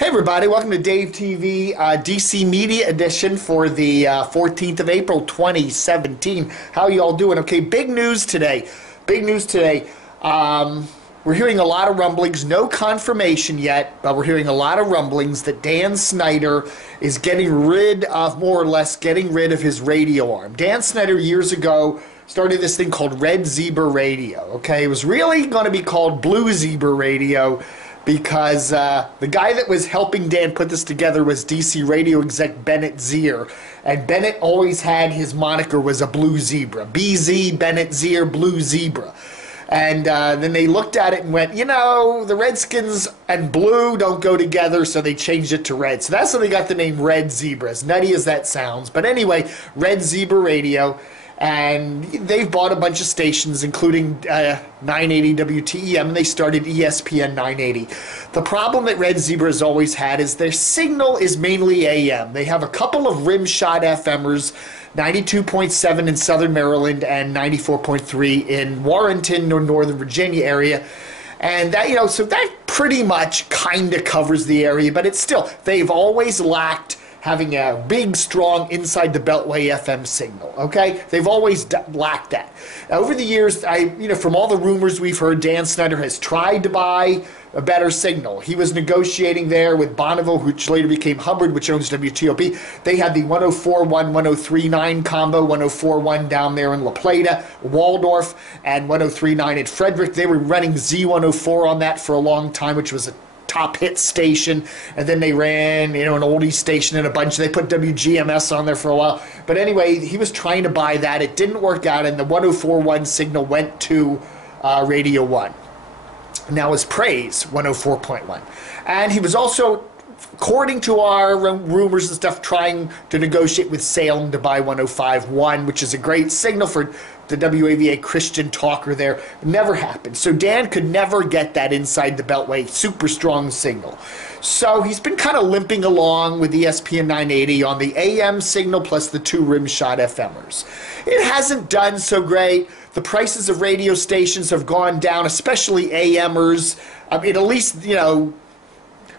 Hey everybody, welcome to Dave TV DC Media Edition for the 14th of April 2017. How are you all doing? Okay, big news today. Big news today. We're hearing a lot of rumblings, no confirmation yet, but we're hearing a lot of rumblings that Dan Snyder is getting rid of, more or less, getting rid of his radio arm. Dan Snyder years ago started this thing called Red Zebra Radio, okay? It was really going to be called Blue Zebra Radio, because the guy that was helping Dan put this together was DC radio exec Bennett Zier. And Bennett always had his moniker was a Blue Zebra. BZ, Bennett Zier, Blue Zebra. And then they looked at it and went, you know, the Redskins and blue don't go together, so they changed it to red. So that's how they got the name Red Zebra, as nutty as that sounds. But anyway, Red Zebra Radio. And they've bought a bunch of stations, including 980 WTEM, and they started ESPN 980. The problem that Red Zebra has always had is their signal is mainly AM. They have a couple of rimshot FMers, 92.7 in southern Maryland and 94.3 in Warrenton or Northern Virginia area. And that, you know, so that pretty much kind of covers the area, but it's still, they've always lacked having a big, strong, inside-the-beltway FM signal, okay? They've always lacked that. Over the years, from all the rumors we've heard, Dan Snyder has tried to buy a better signal. He was negotiating there with Bonneville, which later became Hubbard, which owns WTOP. They had the 104.1, 103.9 combo, 104.1 down there in La Plata, Waldorf, and 103.9 in Frederick. They were running Z104 on that for a long time, which was a top hit station, and then they ran, an oldie station and a bunch. They put WGMS on there for a while. But anyway, he was trying to buy that. It didn't work out, and the 104.1 signal went to Radio 1. Now his praise, 104.1. And he was also, according to our rumors and stuff, trying to negotiate with Salem to buy 105.1, which is a great signal for the WAVA Christian talker there. Never happened. So Dan could never get that inside the beltway super strong signal. So he's been kind of limping along with ESPN 980 on the AM signal plus the two rimshot FMers. It hasn't done so great. The prices of radio stations have gone down, especially AMers. At least,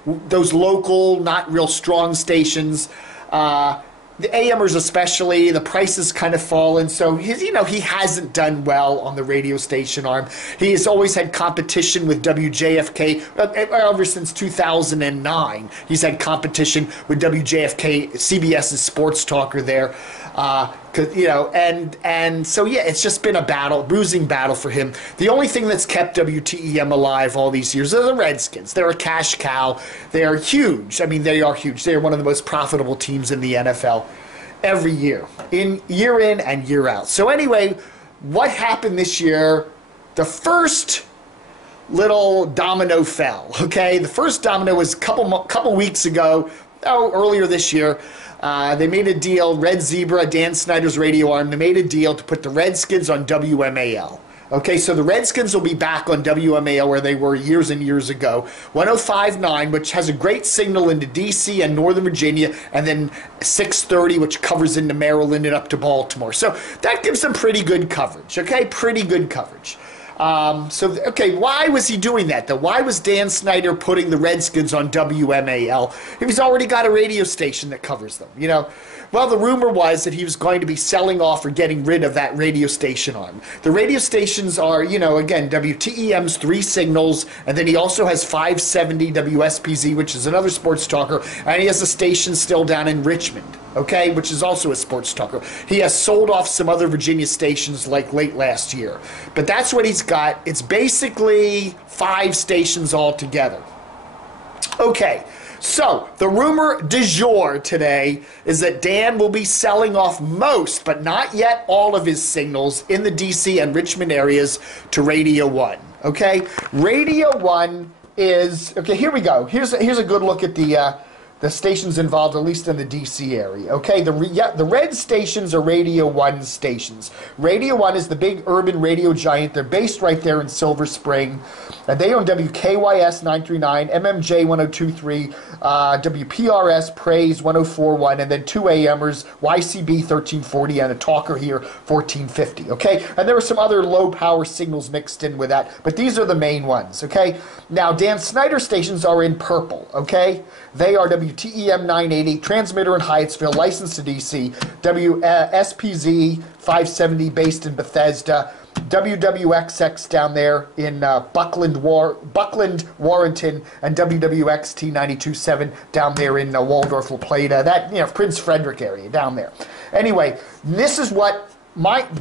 those local, not real strong stations. The AMers especially, the prices kind of fallen, so he hasn't done well on the radio station arm. He has always had competition with WJFK ever since 2009. He's had competition with WJFK, CBS's sports talker there. So it's just been a battle, bruising battle for him. The only thing that's kept WTEM alive all these years are the Redskins. They're a cash cow. They are huge. I mean, they are huge. They are one of the most profitable teams in the NFL every year in and year out. So anyway, what happened this year? The first little domino fell. Okay, the first domino was a couple weeks ago. Earlier this year. They made a deal, Red Zebra, Dan Snyder's radio arm, they made a deal to put the Redskins on WMAL. Okay, so the Redskins will be back on WMAL where they were years and years ago. 105.9, which has a great signal into D.C. and Northern Virginia, and then 630, which covers into Maryland and up to Baltimore. So that gives them pretty good coverage, okay? Pretty good coverage. Why was he doing that, though? Why was Dan Snyder putting the Redskins on WMAL if he's already got a radio station that covers them, Well, the rumor was that he was going to be selling off or getting rid of that radio station arm. The radio stations are, again, WTEM's 3 signals, and then he also has 570 WSPZ, which is another sports talker, and he has a station still down in Richmond, okay, which is also a sports talker. He has sold off some other Virginia stations like late last year. But that's what he's got. It's basically 5 stations altogether. Okay. So, the rumor du jour today is that Dan will be selling off most, but not yet all of his signals in the D.C. and Richmond areas to Radio 1. Okay? Radio 1 is... Okay, here we go. Here's a good look at the the stations involved, at least in the D.C. area. Okay, the red stations are Radio 1 stations. Radio 1 is the big urban radio giant. They're based right there in Silver Spring. And they own WKYS 939, MMJ 1023, WPRS Praise 1041, and then 2 AMers, YCB 1340, and a talker here 1450. Okay, and there are some other low power signals mixed in with that, but these are the main ones. Okay, now Dan Snyder stations are in purple. Okay, they are WTEM 980, transmitter in Hyattsville, licensed to DC, WSPZ 570, based in Bethesda, WWXX down there in Buckland, Warrenton, and WWXT 92.7 down there in Waldorf, La Plata, that, Prince Frederick area down there. Anyway, this is what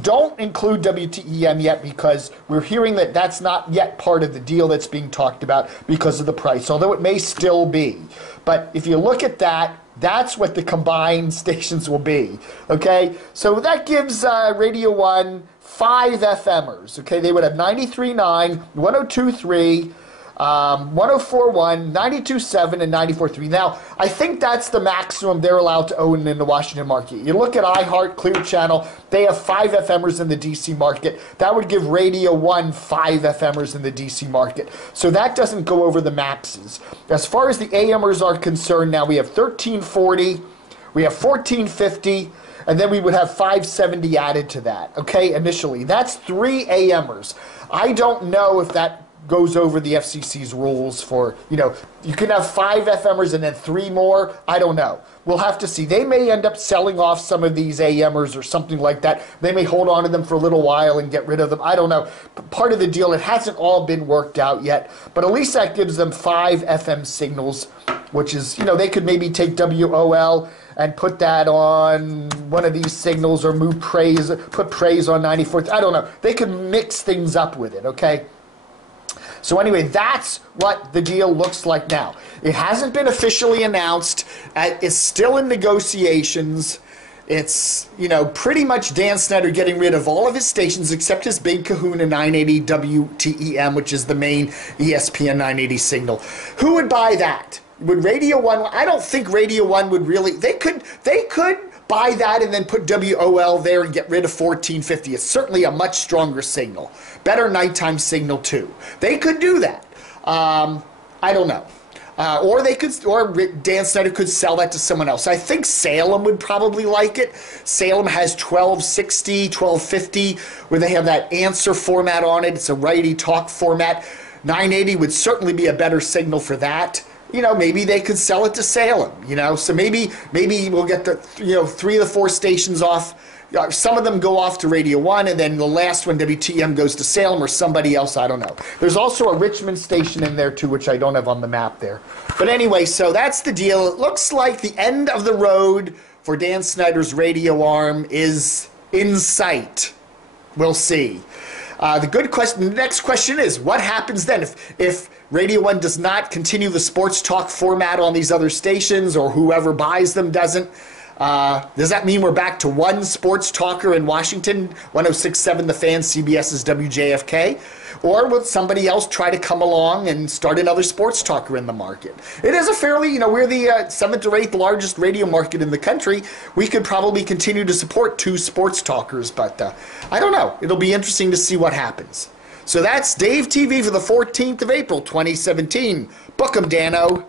don't include WTEM yet, because we're hearing that that's not yet part of the deal that's being talked about because of the price, although it may still be. But if you look at that, that's what the combined stations will be. Okay, so that gives Radio 1 5 FMers. Okay, they would have 93.9, 102.3, 104.1, 92.7, and 94.3. Now, I think that's the maximum they're allowed to own in the Washington market. You look at iHeart, Clear Channel, they have 5 FMers in the DC market. That would give Radio 1 5 FMers in the DC market. So that doesn't go over the maxes. As far as the AMers are concerned, now we have 1340, we have 1450, and then we would have 570 added to that, okay, initially. That's 3 AMers. I don't know if that goes over the FCC's rules for, you can have 5 FMers and then 3 more. I don't know. We'll have to see. They may end up selling off some of these AMers or something like that. They may hold on to them for a little while and get rid of them. I don't know. Part of the deal, it hasn't all been worked out yet, but at least that gives them 5 FM signals, which is, they could maybe take WOL and put that on one of these signals, or put praise on 94th. I don't know. They could mix things up with it, okay? So anyway, that's what the deal looks like now. It hasn't been officially announced. It's still in negotiations. It's, pretty much Dan Snyder getting rid of all of his stations except his big kahuna 980 WTEM, which is the main ESPN 980 signal. Who would buy that? Would Radio 1? I don't think Radio 1 would really. They could buy that and then put WOL there and get rid of 1450. It's certainly a much stronger signal. Better nighttime signal too. They could do that. I don't know. Or Dan Snyder could sell that to someone else. I think Salem would probably like it. Salem has 1260, 1250, where they have that answer format on it. It's a righty talk format. 980 would certainly be a better signal for that. Maybe they could sell it to Salem, so maybe we'll get the, 3 of the 4 stations off. Some of them go off to Radio 1, and then the last one, WTM, goes to Salem or somebody else. I don't know. There's also a Richmond station in there, too, which I don't have on the map there. But anyway, so that's the deal. It looks like the end of the road for Dan Snyder's radio arm is in sight. We'll see. The next question is, what happens then if Radio 1 does not continue the sports talk format on these other stations, or whoever buys them doesn't? Does that mean we're back to one sports talker in Washington, 106.7 The Fan, CBS's WJFK? Or will somebody else try to come along and start another sports talker in the market? It is a fairly, we're the 7th or 8th largest radio market in the country. We could probably continue to support 2 sports talkers, but I don't know. It'll be interesting to see what happens. So that's Dave TV for the 14th of April, 2017. Book 'em, Dano.